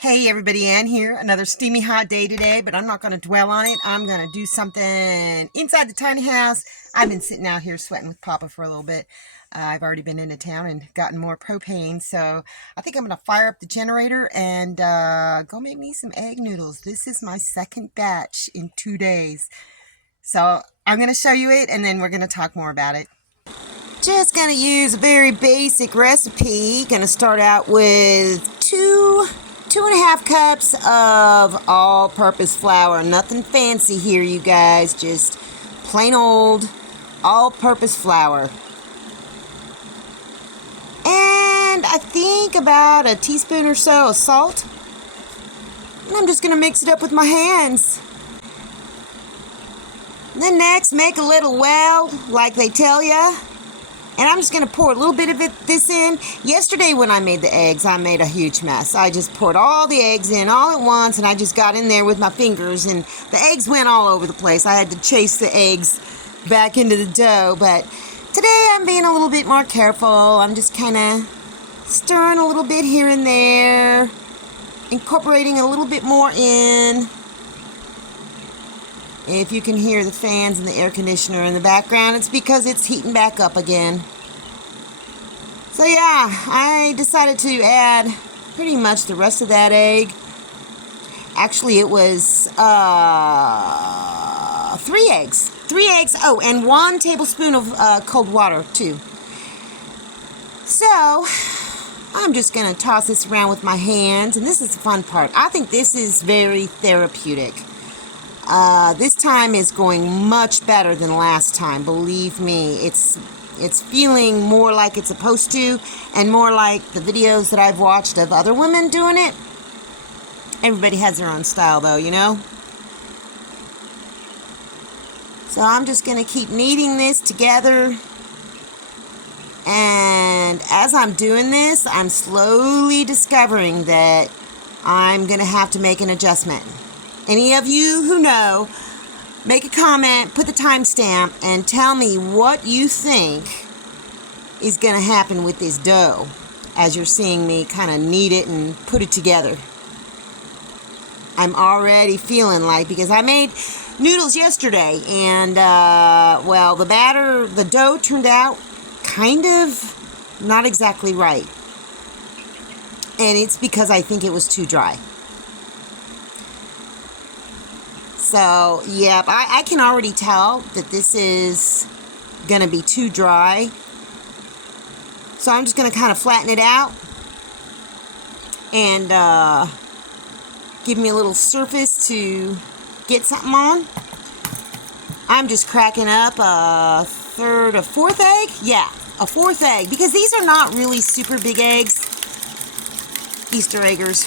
Hey everybody, Ann here. Another steamy hot day today, but I'm not going to dwell on it. I'm going to do something inside the tiny house. I've been sitting out here sweating with Papa for a little bit. I've already been into town and gotten more propane, so I think I'm going to fire up the generator and go make me some egg noodles. This is my second batch in 2 days. So I'm going to show you it and then we're going to talk more about it. Just going to use a very basic recipe. Going to start out with two and a half cups of all-purpose flour. Nothing fancy here, you guys. Just plain old all-purpose flour. And I think about a teaspoon or so of salt. And I'm just going to mix it up with my hands. And then next, make a little weld like they tell ya. And I'm just going to pour a little bit of this in. Yesterday when I made the eggs, I made a huge mess. I just poured all the eggs in all at once, and I just got in there with my fingers, and the eggs went all over the place. I had to chase the eggs back into the dough, but today I'm being a little bit more careful. I'm just kind of stirring a little bit here and there, incorporating a little bit more in. If you can hear the fans and the air conditioner in the background, it's because it's heating back up again. So yeah, I decided to add pretty much the rest of that egg. Actually, it was 3 eggs. 3 eggs, oh, and 1 tablespoon of cold water, too. So, I'm just going to toss this around with my hands, and this is the fun part. I think this is very therapeutic. This time is going much better than last time. Believe me, it's feeling more like it's supposed to, and more like the videos that I've watched of other women doing it. Everybody has their own style, though, you know. So I'm just going to keep kneading this together. And as I'm doing this, I'm slowly discovering that I'm going to have to make an adjustment. Any of you who know, make a comment, put the timestamp, and tell me what you think is going to happen with this dough as you're seeing me kind of knead it and put it together. I'm already feeling like, because I made noodles yesterday, and, well, the dough turned out kind of not exactly right. And it's because I think it was too dry. So, yep, I can already tell that this is going to be too dry. So I'm just going to kind of flatten it out and give me a little surface to get something on. I'm just cracking up a 4th egg. Yeah, a 4th egg, because these are not really super big eggs. Easter eggers,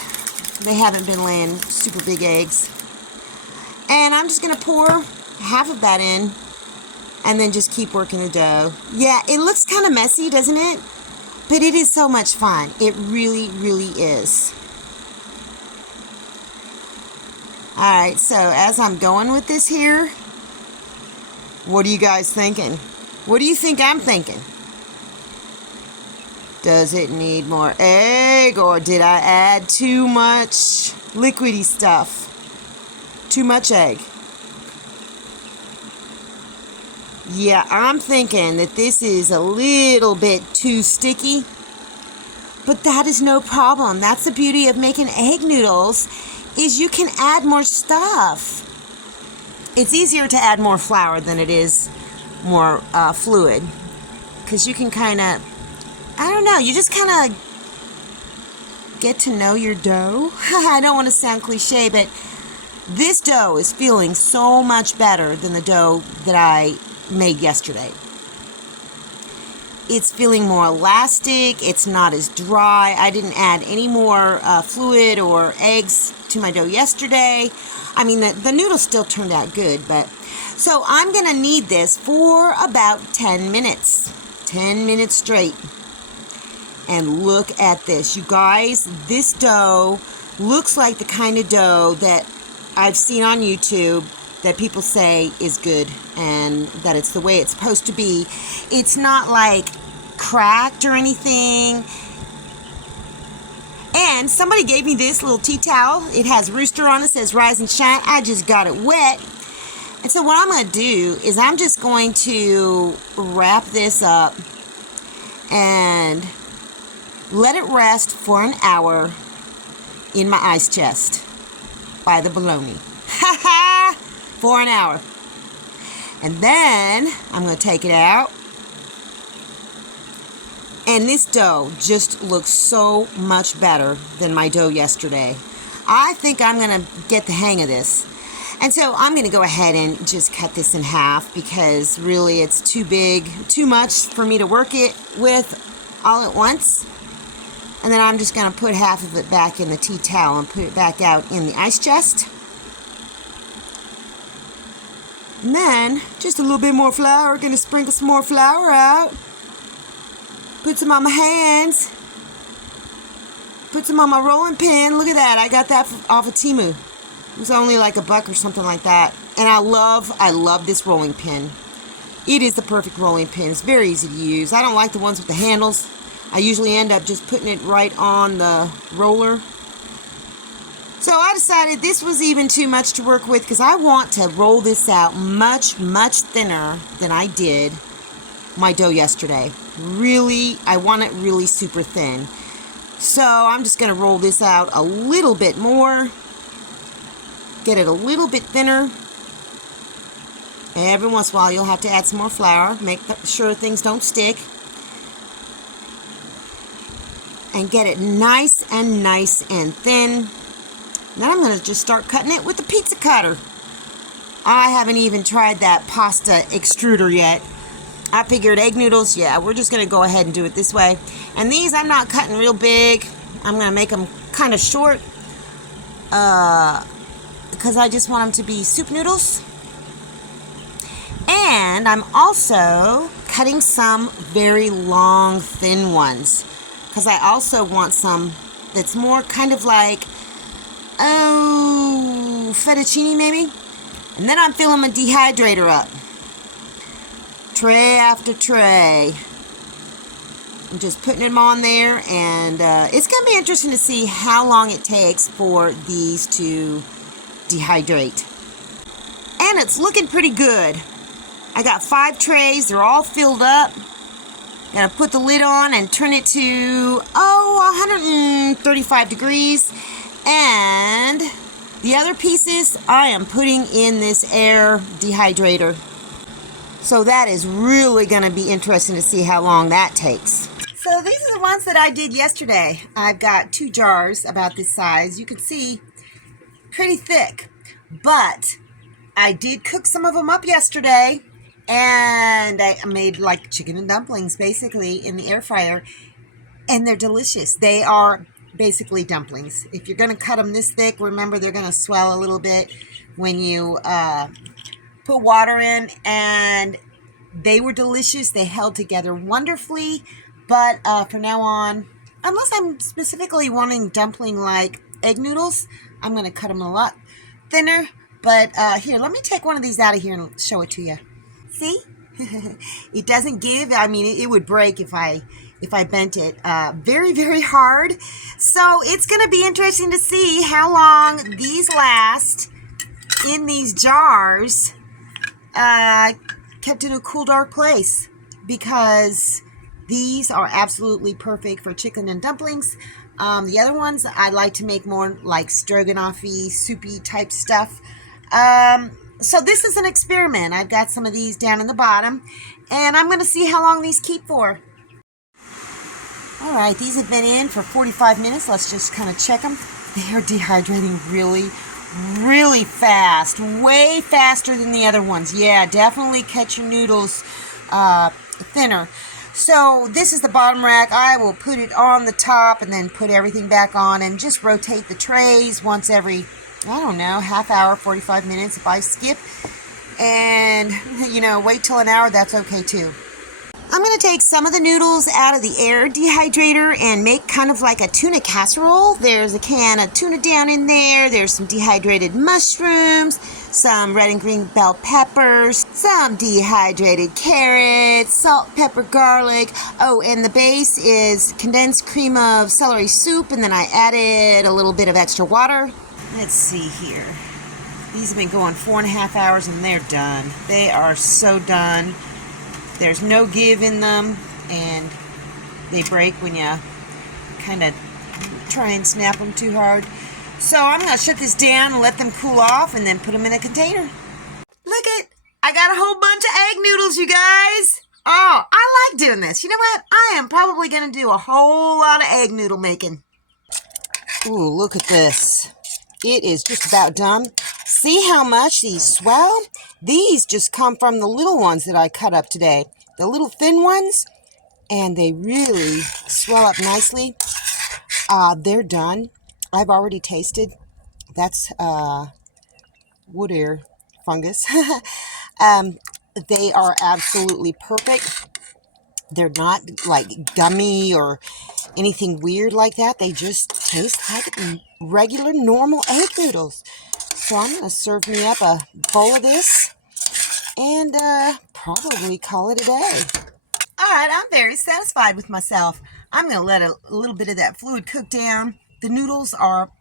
they haven't been laying super big eggs. And I'm just going to pour half of that in and then just keep working the dough. Yeah, it looks kind of messy, doesn't it? But it is so much fun. It really, really is. Alright, so as I'm going with this here, what are you guys thinking? What do you think I'm thinking? Does it need more egg, or did I add too much liquidy stuff? Too much egg. Yeah, I'm thinking that this is a little bit too sticky, but that is no problem. That's the beauty of making egg noodles, is you can add more stuff. It's easier to add more flour than it is more fluid, because you can kind of, I don't know, you just kind of get to know your dough. I don't want to sound cliche, but this dough is feeling so much better than the dough that I made yesterday. It's feeling more elastic. It's not as dry. I didn't add any more fluid or eggs to my dough yesterday. I mean, the noodles still turned out good, but so I'm going to knead this for about 10 minutes. 10 minutes straight. And look at this. You guys, this dough looks like the kind of dough that I've seen on YouTube that people say is good and that it's the way it's supposed to be. It's not like cracked or anything. And And somebody gave me this little tea towel. It has rooster on it, says Rise and Shine. I just got it wet. And so what I'm going to do is I'm just going to wrap this up and let it rest for an hour in my ice chest by the bologna. Ha ha! For an hour. And then I'm going to take it out. And this dough just looks so much better than my dough yesterday. I think I'm going to get the hang of this. And so I'm going to go ahead and just cut this in half because really it's too big, too much for me to work it with all at once. And then I'm just going to put half of it back in the tea towel and put it back out in the ice chest. And then just a little bit more flour. Going to sprinkle some more flour out. Put some on my hands. Put some on my rolling pin. Look at that. I got that off of Temu. It was only like $1 or something like that. And I love this rolling pin. It is the perfect rolling pin. It's very easy to use. I don't like the ones with the handles. I usually end up just putting it right on the roller. So I decided this was even too much to work with because I want to roll this out much, much thinner than I did my dough yesterday. Really, I want it really super thin. So I'm just going to roll this out a little bit more. Get it a little bit thinner. Every once in a while you'll have to add some more flour. Make sure things don't stick. And get it nice and thin. Then I'm going to just start cutting it with the pizza cutter. I haven't even tried that pasta extruder yet. I figured egg noodles, yeah, we're just going to go ahead and do it this way. And these I'm not cutting real big. I'm going to make them kind of short. Because I just want them to be soup noodles. And I'm also cutting some very long, thin ones. Because I also want some that's more kind of like, fettuccine maybe. And then I'm filling my dehydrator up. Tray after tray. I'm just putting them on there, and it's going to be interesting to see how long it takes for these to dehydrate. And it's looking pretty good. I got 5 trays. They're all filled up. Gonna put the lid on and turn it to 135 degrees. And the other pieces I am putting in this air dehydrator. So that is really going to be interesting to see how long that takes. So these are the ones that I did yesterday. I've got 2 jars about this size. You can see pretty thick. But I did cook some of them up yesterday. And I made like chicken and dumplings basically in the air fryer. And they're delicious. They are basically dumplings. If you're going to cut them this thick, remember they're going to swell a little bit when you put water in, and they were delicious. They held together wonderfully, but from now on, unless I'm specifically wanting dumpling like egg noodles, I'm going to cut them a lot thinner. But here, let me take one of these out of here and show it to you. See? It doesn't give. I mean, it would break if I bent it very, very hard. So it's going to be interesting to see how long these last in these jars. Kept in a cool, dark place because these are absolutely perfect for chicken and dumplings. The other ones I like to make more like stroganoff-y, soupy type stuff. So this is an experiment. I've got some of these down in the bottom, and I'm going to see how long these keep for. All right, these have been in for 45 minutes. Let's just kind of check them. They are dehydrating really fast, way faster than the other ones. Yeah, definitely cut your noodles thinner. So this is the bottom rack. I will put it on the top and then put everything back on and just rotate the trays once every, I don't know, half hour, 45 minutes if I skip. And, wait till an hour, that's okay too. I'm going to take some of the noodles out of the air dehydrator and make kind of like a tuna casserole. There's a can of tuna down in there. There's some dehydrated mushrooms, some red and green bell peppers, some dehydrated carrots, salt, pepper, garlic. Oh, and the base is condensed cream of celery soup, and then I added a little bit of extra water. Let's see here. These have been going 4.5 hours and they're done. They are so done. There's no give in them, and they break when you kind of try and snap them too hard. So I'm going to shut this down and let them cool off and then put them in a container. Look at, I got a whole bunch of egg noodles, you guys. Oh, I like doing this. You know what? I am probably going to do a whole lot of egg noodle making. Ooh, look at this. It is just about done. See how much these swell? These just come from the little ones that I cut up today. The little thin ones, and they really swell up nicely. They're done. I've already tasted. That's wood air fungus. They are absolutely perfect. They're not like gummy or anything weird like that. They just taste like regular, normal egg noodles. So I'm going to serve me up a bowl of this and probably call it a day. All right, I'm very satisfied with myself. I'm going to let a little bit of that fluid cook down. The noodles are,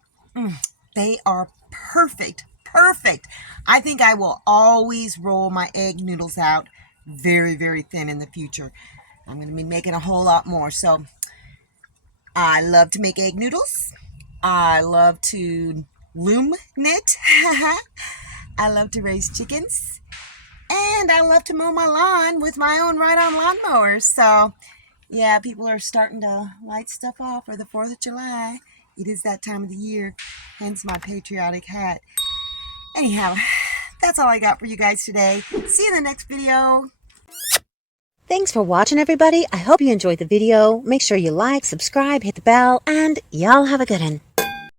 they are perfect, perfect. I think I will always roll my egg noodles out very, very thin in the future. I'm going to be making a whole lot more. So I love to make egg noodles. I love to loom knit. I love to raise chickens. And I love to mow my lawn with my own ride-on lawnmowers. So, yeah, people are starting to light stuff off for the 4th of July. It is that time of the year, hence my patriotic hat. Anyhow, that's all I got for you guys today. See you in the next video. Thanks for watching, everybody. I hope you enjoyed the video. Make sure you like, subscribe, hit the bell, and y'all have a good one.